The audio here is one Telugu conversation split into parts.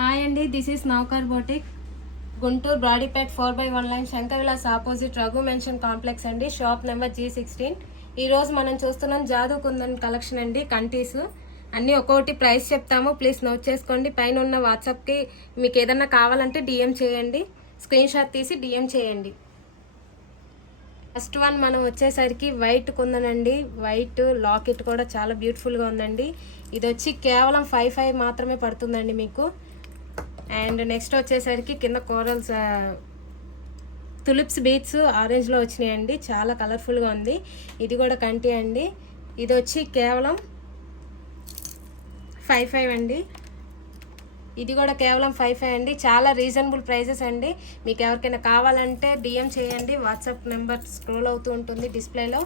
హాయ్ అండి, this is Naukar boutique, Guntur Brodipet 4/1 line, Shankar Vilas opposite Raghu mansion complex అండి. Shop number G16. ఈరోజు మనం చూస్తున్నాం జాదూ కుందన్ కలెక్షన్ అండి. కంటీస్ అన్నీ ఒక్కొక్కటి ప్రైస్ చెప్తాము, ప్లీజ్ నోట్ చేసుకోండి. పైన ఉన్న వాట్సాప్కి మీకు ఏదన్నా కావాలంటే డిఎం చేయండి, స్క్రీన్ షాట్ తీసి డిఎం చేయండి. ఫస్ట్ వన్ మనం వచ్చేసరికి వైట్ కుందనండి. వైట్ లాకెట్ కూడా చాలా బ్యూటిఫుల్గా ఉందండి. ఇది వచ్చి కేవలం 5,500 మాత్రమే పడుతుందండి మీకు. అండ్ నెక్స్ట్ వచ్చేసరికి కింద కోరల్స్ తులిప్స్ బీట్స్ ఆరెంజ్లో వచ్చినాయండి, చాలా కలర్ఫుల్గా ఉంది. ఇది కూడా కంటి అండి. ఇది వచ్చి కేవలం 5,500 అండి. ఇది కూడా కేవలం 5,500 అండి. చాలా రీజనబుల్ ప్రైజెస్ అండి. మీకు ఎవరికైనా కావాలంటే డిఎం చేయండి, వాట్సాప్ నెంబర్ స్క్రోల్ అవుతూ ఉంటుంది డిస్ప్లేలో.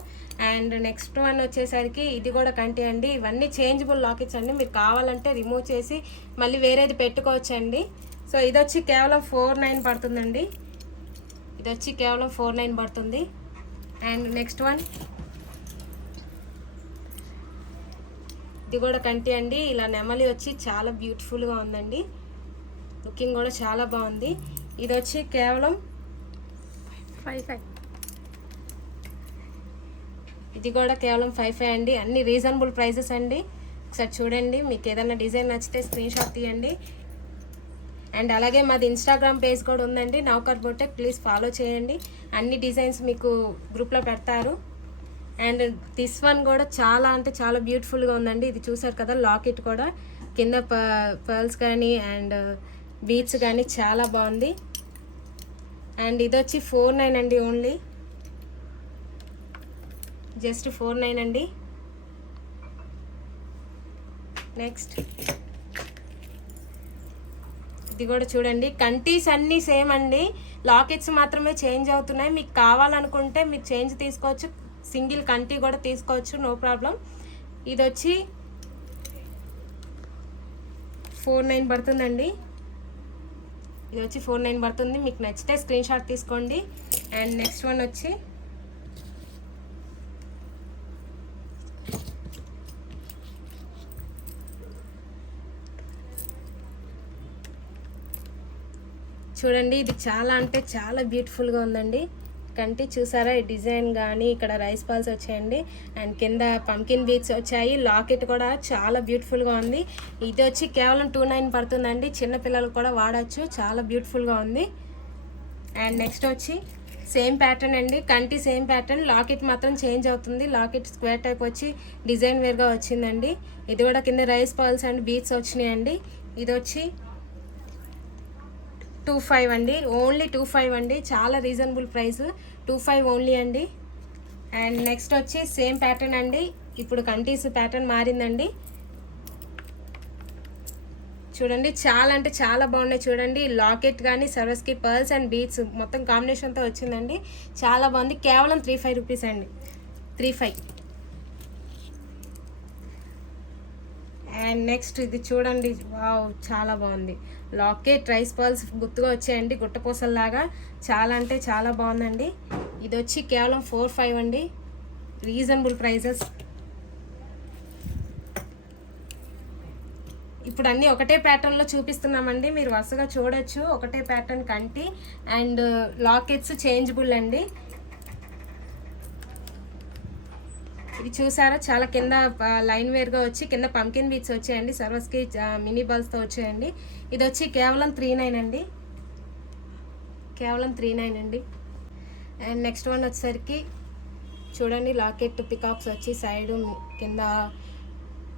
అండ్ నెక్స్ట్ వన్ వచ్చేసరికి ఇది కూడా కంటి అండి. ఇవన్నీ చేంజబుల్ లాకెట్స్ అండి, మీరు కావాలంటే రిమూవ్ చేసి మళ్ళీ వేరేది పెట్టుకోవచ్చండి. సో ఇది వచ్చి కేవలం 4,900 పడుతుందండి. ఇది వచ్చి కేవలం 4,900 పడుతుంది. అండ్ నెక్స్ట్ వన్ ఇది కూడా కంటి అండి. ఇలా నెమలి వచ్చి చాలా బ్యూటిఫుల్గా ఉందండి, లుకింగ్ కూడా చాలా బాగుంది. ఇది వచ్చి కేవలం 5,500. ఇది కూడా కేవలం 5,500 అండి. అన్ని రీజనబుల్ ప్రైజెస్ అండి. ఒకసారి చూడండి, మీకు ఏదైనా డిజైన్ నచ్చితే స్క్రీన్ షాట్ తీయండి. అండ్ అలాగే మాది ఇన్స్టాగ్రామ్ పేజ్ కూడా ఉందండి, నౌకర్ బోటిక్, ప్లీజ్ ఫాలో చేయండి. అన్ని డిజైన్స్ మీకు గ్రూప్లో పెడతారు. అండ్ దిస్ వన్ కూడా చాలా అంటే చాలా బ్యూటిఫుల్గా ఉందండి. ఇది చూసారు కదా, లాకెట్ కూడా కింద పర్ల్స్ కానీ అండ్ బీట్స్ కానీ చాలా బాగుంది. అండ్ ఇది వచ్చి 4,900 అండి, ఓన్లీ జస్ట్ 4,900 అండి. నెక్స్ట్ ఇది కూడా చూడండి, కంటీస్ అన్నీ సేమ్ అండి, లాకెట్స్ మాత్రమే చేంజ్ అవుతున్నాయి. మీకు కావాలనుకుంటే మీరు చేంజ్ తీసుకోవచ్చు, సింగిల్ కంటి కూడా తీసుకోవచ్చు, నో ప్రాబ్లం. ఇది వచ్చి 4,900 పడుతుందండి. ఇది వచ్చి 4,900 పడుతుంది. మీకు నచ్చితే స్క్రీన్ షాట్ తీసుకోండి. అండ్ నెక్స్ట్ వన్ వచ్చి చూడండి, ఇది చాలా అంటే చాలా బ్యూటిఫుల్గా ఉందండి. కంటి చూసారా, ఈ డిజైన్ కానీ ఇక్కడ రైస్ బాల్స్ వచ్చాయండి, అండ్ కింద పంకిన్ బీట్స్ వచ్చాయి. లాకెట్ కూడా చాలా బ్యూటిఫుల్గా ఉంది. ఇది వచ్చి కేవలం 2,900 పడుతుందండి. చిన్నపిల్లలు కూడా వాడచ్చు, చాలా బ్యూటిఫుల్గా ఉంది. అండ్ నెక్స్ట్ వచ్చి సేమ్ ప్యాటర్న్ అండి, కంటి సేమ్ ప్యాటర్న్, లాకెట్ మాత్రం చేంజ్ అవుతుంది. లాకెట్ స్క్వేర్ టైప్ వచ్చి డిజైన్ వేర్గా వచ్చిందండి. ఇది కూడా కింద రైస్ బాల్స్ అండ్ బీట్స్ వచ్చినాయండి. ఇది వచ్చి 2,500 అండి, ఓన్లీ 2,500 అండి. చాలా రీజనబుల్ ప్రైస్, 2,500 ఓన్లీ అండి. అండ్ నెక్స్ట్ వచ్చి సేమ్ ప్యాటర్న్ అండి, ఇప్పుడు కంటీస్ ప్యాటర్న్ మారిందండి. చూడండి, చాలా అంటే చాలా బాగున్నాయి. చూడండి, లాకెట్ కానీ సర్వస్కి పర్ల్స్ అండ్ బీట్స్ మొత్తం కాంబినేషన్తో వచ్చిందండి, చాలా బాగుంది. కేవలం 3,500 రూపీస్ అండి, 3,500. అండ్ నెక్స్ట్ ఇది చూడండి, వావ్ చాలా బాగుంది. లాకెట్ రైస్ బాల్స్ గుర్తుగా వచ్చాయండి, గుట్టపూసల్లాగా, చాలా అంటే చాలా బాగుందండి. ఇది వచ్చి కేవలం 4,500 అండి, రీజనబుల్ ప్రైజెస్. ఇప్పుడు అన్నీ ఒకటే ప్యాటర్న్లో చూపిస్తున్నామండి, మీరు వరుసగా చూడొచ్చు. ఒకటే ప్యాటర్న్ కంటి అండ్ లాకెట్స్ చేంజబుల్ అండి. ఇది చూసారా, చాలా కింద లైన్ వేర్గా వచ్చి కింద పంకిన్ బీట్స్ వచ్చాయండి, సర్వస్కి మినీ బాల్స్తో వచ్చాయండి. ఇది వచ్చి కేవలం 3,900 అండి, కేవలం 3,900 అండి. అండ్ నెక్స్ట్ వన్ వచ్చేసరికి చూడండి, లాకెట్ పికాక్స్ వచ్చి సైడ్ కింద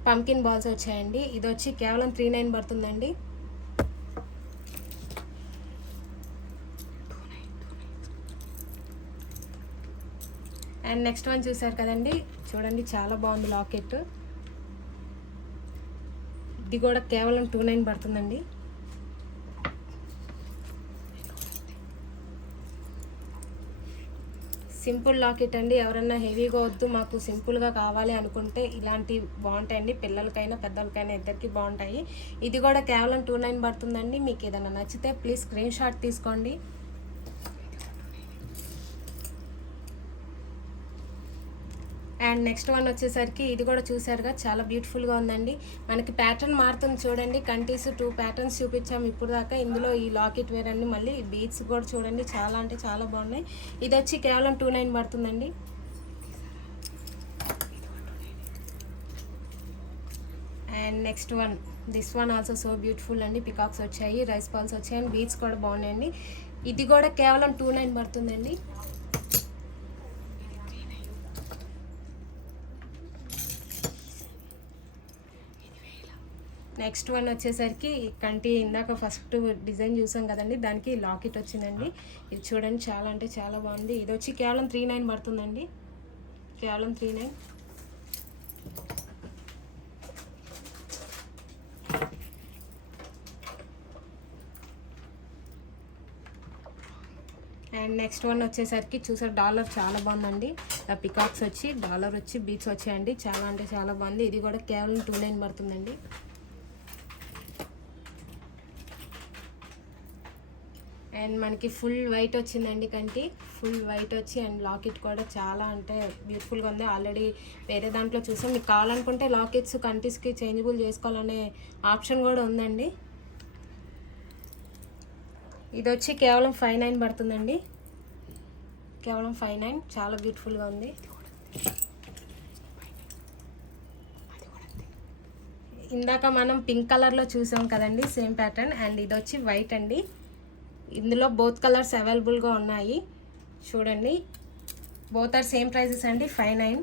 పంకిన్ బాల్స్ వచ్చాయండి. ఇది వచ్చి కేవలం 3,900 పడుతుందండి. అండ్ నెక్స్ట్ వన్ చూసారు కదండి, చూడండి చాలా బాగుంది లాకెట్. ఇది కూడా కేవలం 2,900 పడుతుందండి. సింపుల్ లాకెట్ అండి, ఎవరన్నా హెవీగా వద్దు మాకు సింపుల్గా కావాలి అనుకుంటే ఇలాంటివి బాగుంటాయండి, పిల్లలకైనా పెద్దలకైనా ఇద్దరికి బాగుంటాయి. ఇది కూడా కేవలం 2,900 పడుతుందండి. మీకు ఏదైనా నచ్చితే ప్లీజ్ స్క్రీన్ షాట్ తీసుకోండి. అండ్ నెక్స్ట్ వన్ వచ్చేసరికి ఇది కూడా చూసారుగా, చాలా బ్యూటిఫుల్గా ఉందండి. మనకి ప్యాటర్న్ మారుతుంది చూడండి. కంటీస్ 2 ప్యాటర్న్స్ చూపించాము ఇప్పుడు దాకా. ఇందులో ఈ లాకెట్ వేర్ అండి, మళ్ళీ బీడ్స్ కూడా చూడండి, చాలా అంటే చాలా బాగున్నాయి. ఇది వచ్చి కేవలం 29 పడుతుందండి. And next one, this one also so beautiful అండి. పికాక్స్ వచ్చాయి, రైస్ పాల్స్ వచ్చాయి అండ్ బీడ్స్ కూడా బాగున్నాయండి. ఇది కూడా కేవలం 29 పడుతుందండి. నెక్స్ట్ వన్ వచ్చేసరికి కంటి ఇందాక ఫస్ట్ డిజైన్ చూసాం కదండి, దానికి లాకెట్ వచ్చిందండి. ఇది చూడండి, చాలా అంటే చాలా బాగుంది. ఇది వచ్చి కేవలం 39 పడుతుందండి, కేవలం 39. అండ్ నెక్స్ట్ వన్ వచ్చేసరికి చూసారు, డాలర్ చాలా బాగుందండి. పికాక్స్ వచ్చి డాలర్ వచ్చి బీట్స్ వచ్చాయండి, చాలా అంటే చాలా బాగుంది. ఇది కూడా కేవలం 29 పడుతుందండి. అండ్ మనకి ఫుల్ వైట్ వచ్చిందండి కంటి, ఫుల్ వైట్ వచ్చి అండ్ లాకెట్ కూడా చాలా అంటే బ్యూటిఫుల్గా ఉంది. ఆల్రెడీ వేరే దాంట్లో చూసాం. మీకు కావాలనుకుంటే లాకెట్స్ కంటీస్కి చేంజబుల్ చేసుకోవాలనే ఆప్షన్ కూడా ఉందండి. ఇది వచ్చి కేవలం 59 పడుతుందండి, కేవలం 59. చాలా బ్యూటిఫుల్గా ఉంది. ఇందాక మనం పింక్ కలర్లో చూసాం కదండి, సేమ్ ప్యాటర్న్. అండ్ ఇది వచ్చి వైట్ అండి. ఇందులో బోత్ కలర్స్ అవైలబుల్గా ఉన్నాయి చూడండి. బోత్ ఆర్ సేమ్ ప్రైజెస్ అండి, 59.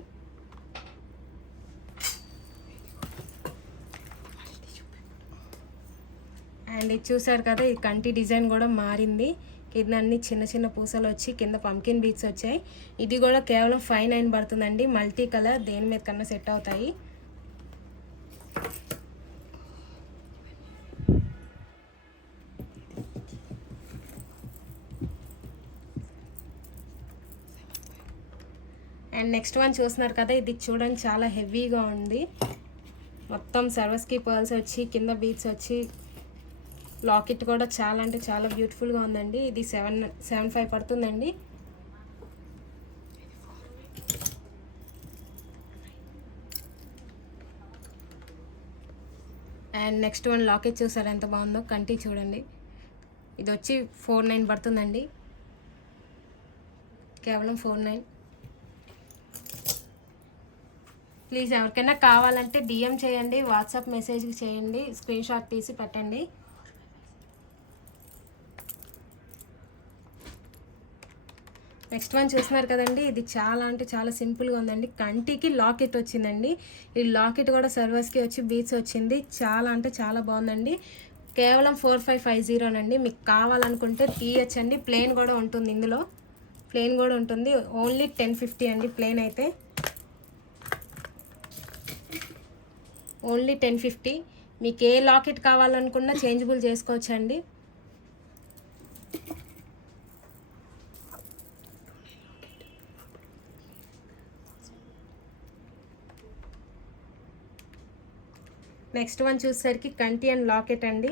అండ్ ఇది చూసారు కదా, ఈ కంటి డిజైన్ కూడా మారింది. కింద అన్ని చిన్న చిన్న పూసలు వచ్చి కింద పంకిన్ బీట్స్ వచ్చాయి. ఇది కూడా కేవలం 59 పడుతుందండి. మల్టీ కలర్, దేని మీద కన్నా సెట్ అవుతాయి. అండ్ నెక్స్ట్ వన్ చూస్తున్నారు కదా, ఇది చూడండి చాలా హెవీగా ఉంది. మొత్తం సర్వస్కి పర్ల్స్ వచ్చి కింద బీట్స్ వచ్చి లాకెట్ కూడా చాలా అంటే చాలా బ్యూటిఫుల్గా ఉందండి. ఇది 75 పడుతుందండి. అండ్ నెక్స్ట్ వన్ లాకెట్ చూసారు ఎంత బాగుందో, కంటి చూడండి. ఇది వచ్చి 49 పడుతుందండి, కేవలం 49. ప్లీజ్ ఎవరికైనా కావాలంటే డిఎం చేయండి, వాట్సాప్ మెసేజ్ చేయండి, స్క్రీన్ షాట్ తీసి పెట్టండి. నెక్స్ట్ వన్ చూస్తున్నారు కదండి, ఇది చాలా అంటే చాలా సింపుల్గా ఉందండి. కంటికి లాకెట్ వచ్చిందండి. ఈ లాకెట్ కూడా సర్వస్కి వచ్చి బీట్స్ వచ్చింది. చాలా అంటే చాలా బాగుందండి. కేవలం 4550 అండి. మీకు కావాలనుకుంటే తీయచ్చండి. ప్లెయిన్ కూడా ఉంటుంది, ఇందులో ప్లెయిన్ కూడా ఉంటుంది. ఓన్లీ 1050 అండి ప్లెయిన్ అయితే, ఓన్లీ 1050. మీకు ఏ లాకెట్ కావాలనుకున్నా చేంజబుల్ చేసుకోవచ్చండి. నెక్స్ట్ వన్ చూసేసరికి కంటి అండ్ లాకెట్ అండి.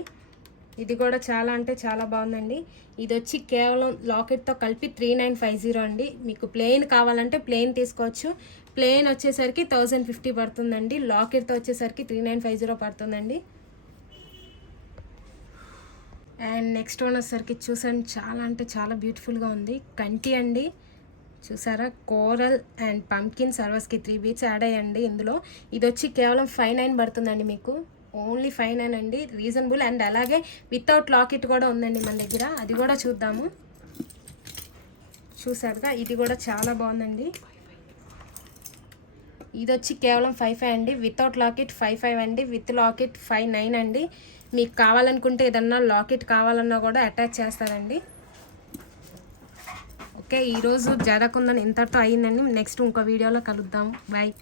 ఇది కూడా చాలా అంటే చాలా బాగుందండి. ఇది వచ్చి కేవలం లాకెట్తో కలిపి 3950 అండి. మీకు ప్లెయిన్ కావాలంటే ప్లెయిన్ తీసుకోవచ్చు. ప్లెయిన్ వచ్చేసరికి 1050 పడుతుందండి. లాకెట్తో వచ్చేసరికి 3950 పడుతుందండి. అండ్ నెక్స్ట్ వన్ వచ్చేసరికి చూసండి, చాలా అంటే చాలా బ్యూటిఫుల్గా ఉంది. కంటి అండి, చూసారా, coral and pumpkin సర్వస్కి 3 beats add అయ్యండి ఇందులో. ఇది వచ్చి కేవలం 59 పడుతుందండి. మీకు ఓన్లీ 59 అండి, రీజనబుల్. అండ్ అలాగే వితౌట్ లాకెట్ కూడా ఉందండి మన దగ్గర, అది కూడా చూద్దాము. చూసారుగా, ఇది కూడా చాలా బాగుందండి. ఇది వచ్చి కేవలం 55 అండి. వితౌట్ లాకెట్ 55 అండి, విత్ లాకెట్ 59 అండి. మీకు కావాలనుకుంటే ఏదన్నా లాకెట్ కావాలన్నా కూడా అటాచ్ చేస్తారండి. ఓకే, ఈరోజు జరగకుందని ఇంతటితో అయ్యిందండి. నెక్స్ట్ ఇంకో వీడియోలో కలుద్దాం. బాయ్.